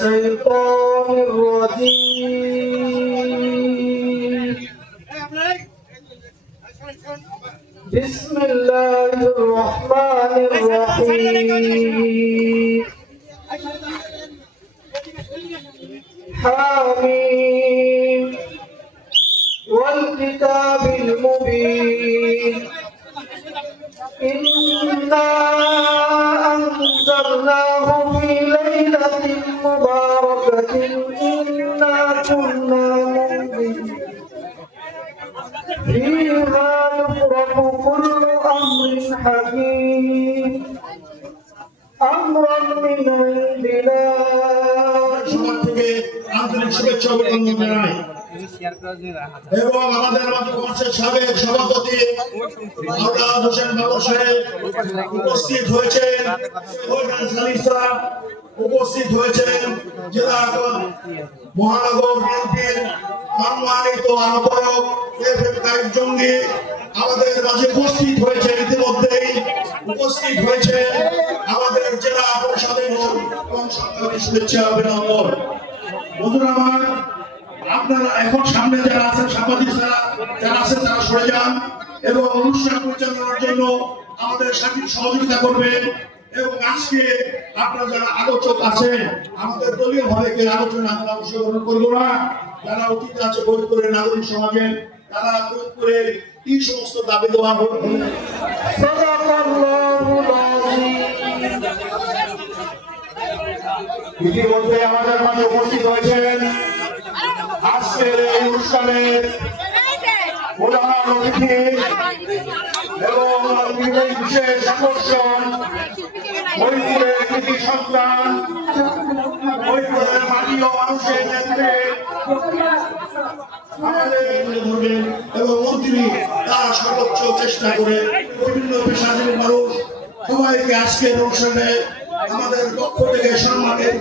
الشيطان الرجيم بسم الله الرحمن الرحيم حميم والكتاب المبين إنا أنزلناه في ليلة مباركة إنا كنا منذرين فيها يفرق كل أمر حكيم أمرا من عندنا আন্তরিক শুভেচ্ছা অভিনন্দন জানাই এবং আমাদের মঞ্চের সাবেক সভাপতি আওলাদ হোসেন বাবু সাহেব উপস্থিত হয়েছেন, উপস্থিত হয়েছেন জেলা মহানগর বিএনপির সম্মানিত আহ্বায়ক এফএম কাইম জঙ্গি আমাদের মাঝে উপস্থিত হয়েছে। ইতিমধ্যেই উপস্থিত হয়েছে আমাদের জেলা পরিষদের এবং সংগ্রামী শুভেচ্ছা অভিনন্দন। বন্ধুরা আমার, আপনারা এখন সামনে যারা আছেন, সাংবাদিক যারা আছেন তারা সরে যান এবং অনুষ্ঠান পরিচালনার জন্য আমাদের সাথে সহযোগিতা করবেন। এবং আজকে আপনারা যারা আলোচক আছেন, আমাদের দলীয় ভাবে কে আলোচনা আমরা অংশগ্রহণ করবো না। যারা অতীতে আছে ফরিদপুরে নাগরিক সমাজে, তারা ফরিদপুরের কি সমস্ত দাবি দেওয়া হবে ইতিমধ্যে আমাদের মাঝে উপস্থিত হয়েছেন আজকের এই অনুষ্ঠানের প্রধান অতিথি এবং বিশেষ আকর্ষণ ফরিদপুরের কৃতি সন্তান, ফরিদপুরের মাটি ও মানুষের নেতৃত্বে এবং মন্ত্রী তারা সর্বোচ্চ চেষ্টা করে বিভিন্ন পেশাজীবী মানুষ সবাইকে আজকের অনুষ্ঠানে আমাদের পক্ষ থেকে সম্মানের